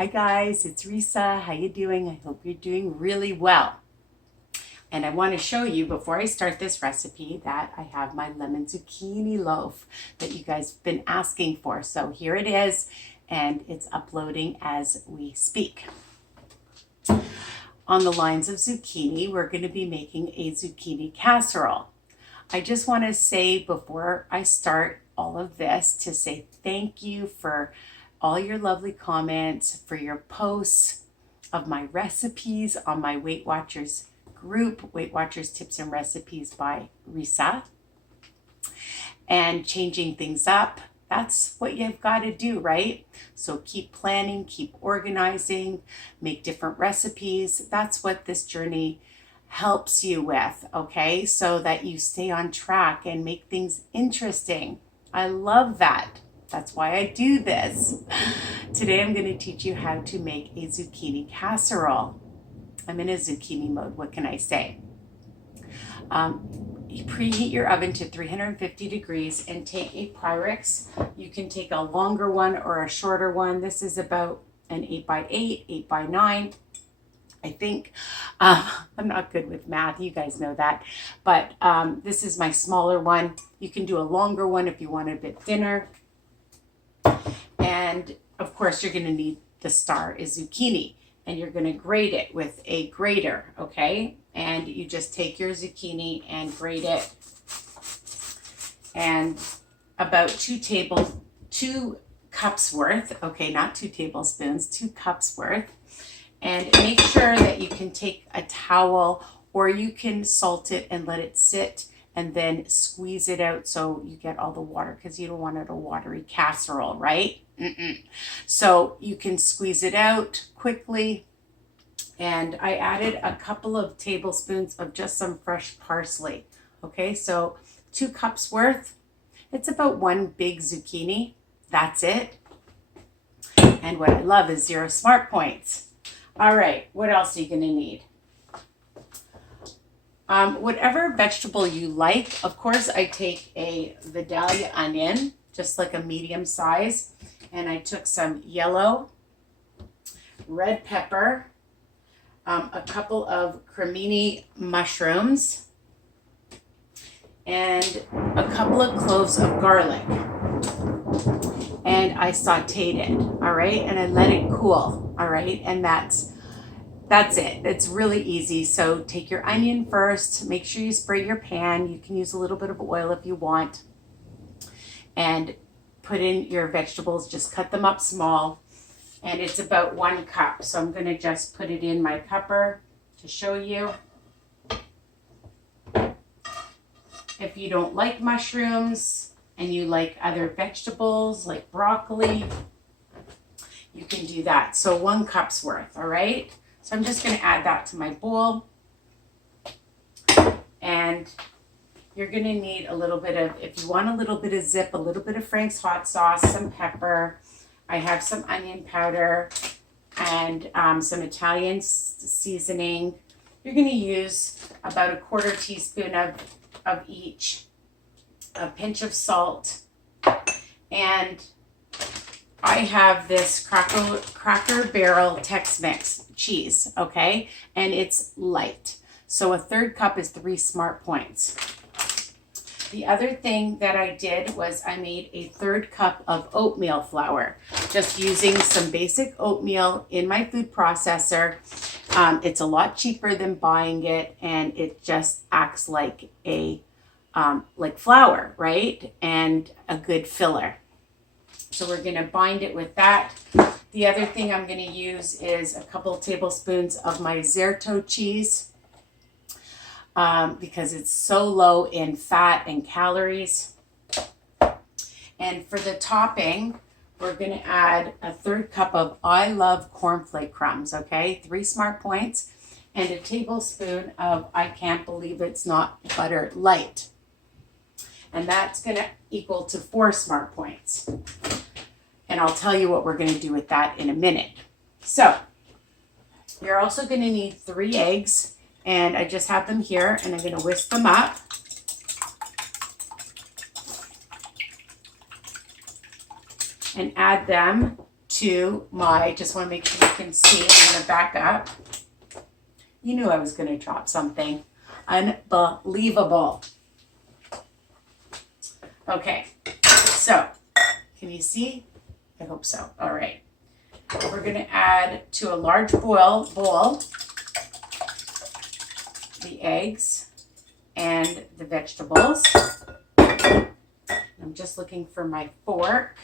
Hi guys, it's Risa. How you doing? I hope you're doing really well. And I want to show you before I start this recipe that I have my lemon zucchini loaf that you guys have been asking for. So here it is, and it's uploading as we speak. On the lines of zucchini, we're going to be making a zucchini casserole. I just want to say before I start all of this to say thank you for all your lovely comments, for your posts of my recipes on my Weight Watchers group, Weight Watchers Tips and Recipes by Risa, and changing things up. That's what you've got to do, right? So keep planning, keep organizing, make different recipes. That's what this journey helps you with, okay? So that you stay on track and make things interesting. I love that. That's why I do this. Today I'm going to teach you how to make a zucchini casserole. I'm in a zucchini mode, what can I say? You preheat your oven to 350 degrees and take a PYREX. You can take a longer one or a shorter one. This is about an 8x8, 8x9. I think. I'm not good with math, you guys know that. But this is my smaller one. You can do a longer one if you want it a bit thinner. And of course you're going to need the star is zucchini, and you're going to grate it with a grater, okay? And you just take your zucchini and grate it, and about 2 cups worth, okay, not 2 tablespoons, 2 cups worth. And make sure that you can take a towel, or you can salt it and let it sit and then squeeze it out so you get all the water, because you don't want it a watery casserole, right? So you can squeeze it out quickly. And I added a couple of tablespoons of just some fresh parsley. Okay, so 2 cups worth. It's about 1 big zucchini. That's it. And what I love is 0 smart points. All right, what else are you going to need? Whatever vegetable you like. Of course, I take a Vidalia onion, just like a medium size. And I took some yellow, red pepper, a couple of cremini mushrooms, and a couple of cloves of garlic. And I sauteed it, all right? And I let it cool, all right? And that's it. It's really easy. So take your onion first. Make sure you spray your pan. You can use a little bit of oil if you want. And put in your vegetables. Just cut them up small. And it's about 1 cup. So I'm going to just put it in my cupper to show you. If you don't like mushrooms and you like other vegetables like broccoli, you can do that. So 1 cup's worth, all right? So I'm just going to add that to my bowl. And you're going to need a little bit of, if you want a little bit of zip, a little bit of Frank's hot sauce, some pepper. I have some onion powder and some Italian seasoning. You're going to use about a 1/4 teaspoon of each, a pinch of salt, and I have this Cracker Barrel Tex-Mex cheese, okay? And it's light. So a 1/3 cup is 3 smart points. The other thing that I did was I made a 1/3 cup of oatmeal flour, just using some basic oatmeal in my food processor. It's a lot cheaper than buying it, and it just acts like a like flour, right? And a good filler. So we're going to bind it with that. The other thing I'm going to use is a couple of tablespoons of my ZERTO cheese, because it's so low in fat and calories. And for the topping, we're going to add a 1/3 cup of I Love cornflake crumbs, okay? 3 smart points, and a tablespoon of I Can't Believe It's Not Butter Light. And that's going to equal to 4 smart points. And I'll tell you what we're going to do with that in a minute. So you're also going to need 3 eggs, and I just have them here, and I'm going to whisk them up. And add them to my, just want to make sure you can see, I'm going to back up. You knew I was going to drop something. Unbelievable. Okay, so can you see? I hope so. All right. We're going to add to a large bowl the eggs and the vegetables. I'm just looking for my fork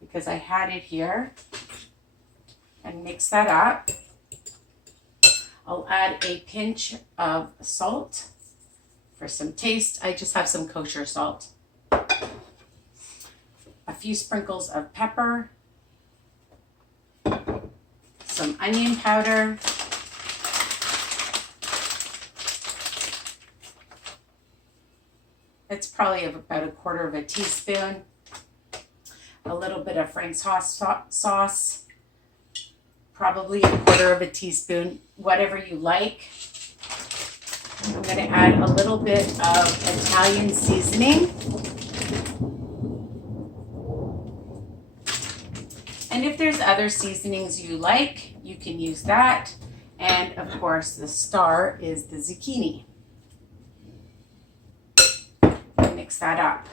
because I had it here, and mix that up. I'll add a pinch of salt for some taste. I just have some kosher salt. A few sprinkles of pepper, some onion powder, it's probably about 1/4 teaspoon, a little bit of Frank's sauce, probably 1/4 teaspoon, whatever you like. I'm going to add a little bit of Italian seasoning. And if there's other seasonings you like, you can use that. And of course, the star is the zucchini. Mix that up.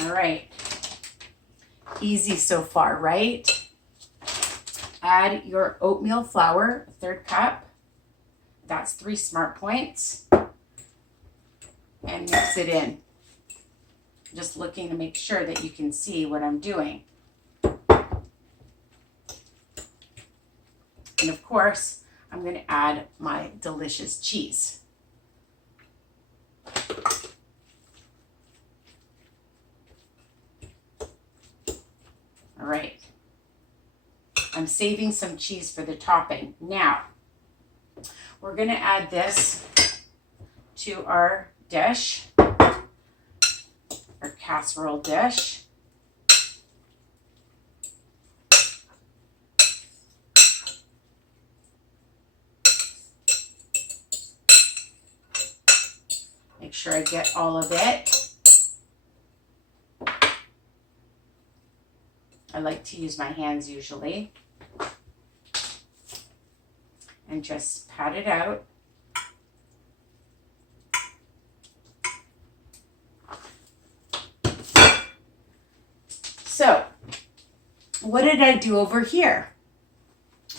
All right. Easy so far, right? Add your oatmeal flour, 1/3 cup. That's 3 smart points. And mix it in. Just looking to make sure that you can see what I'm doing. And of course, I'm going to add my delicious cheese. All right. I'm saving some cheese for the topping. Now, we're going to add this to our dish, our casserole dish. Make sure I get all of it. I like to use my hands usually. And just pat it out. So, what did I do over here?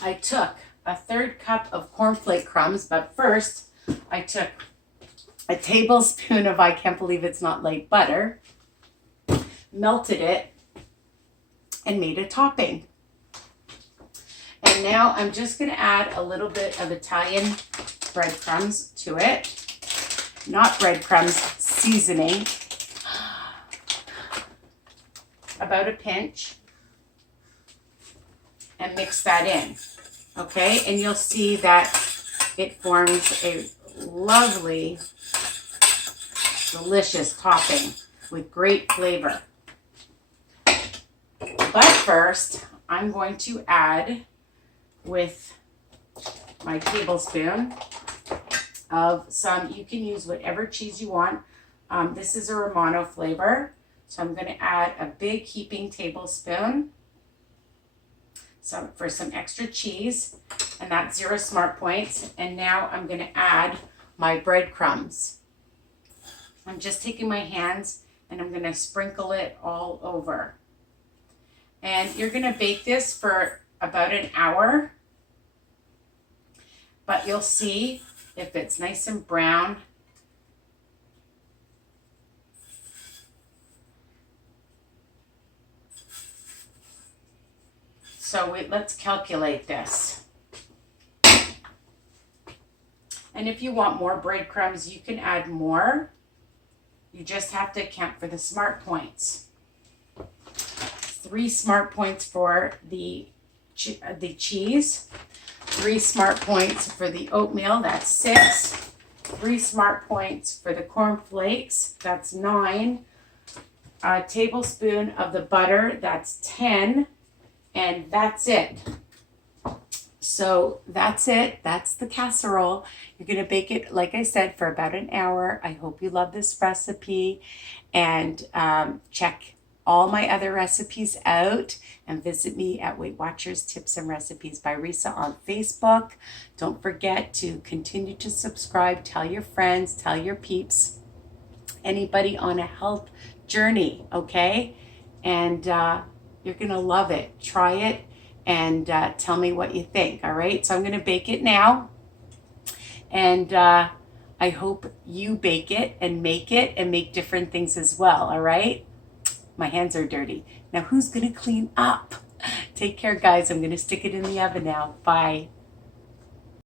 I took a 1/3 cup of cornflake crumbs, but first I took a tablespoon of, I can't believe it's not light butter, melted it, and made a topping. And now I'm just going to add a little bit of Italian breadcrumbs to it. Not breadcrumbs, seasoning. About a pinch. And mix that in. Okay, and you'll see that it forms a lovely, delicious topping with great flavor. But first, I'm going to add, with my tablespoon of some, you can use whatever cheese you want. This is a Romano flavor. So I'm going to add a big heaping tablespoon for some extra cheese. And that's 0 smart points. And now I'm going to add my breadcrumbs. I'm just taking my hands and I'm going to sprinkle it all over. And you're going to bake this for about an hour, but you'll see if it's nice and brown. So let's calculate this. And if you want more breadcrumbs, you can add more. You just have to account for the smart points. 3 smart points for the cheese, 3 smart points for the oatmeal, that's 6, 3 smart points for the cornflakes, that's 9, a tablespoon of the butter, that's 10, and that's it. So that's it. That's the casserole. You're going to bake it, like I said, for about an hour. I hope you love this recipe, and check all my other recipes out, and visit me at Weight Watchers Tips and Recipes by Risa on Facebook. Don't forget to continue to subscribe. Tell your friends, tell your peeps, anybody on a health journey, okay? And you're going to love it. Try it and tell me what you think, all right? So I'm going to bake it now. And I hope you bake it and make different things as well, all right? My hands are dirty. Now who's going to clean up? Take care, guys. I'm going to stick it in the oven now. Bye.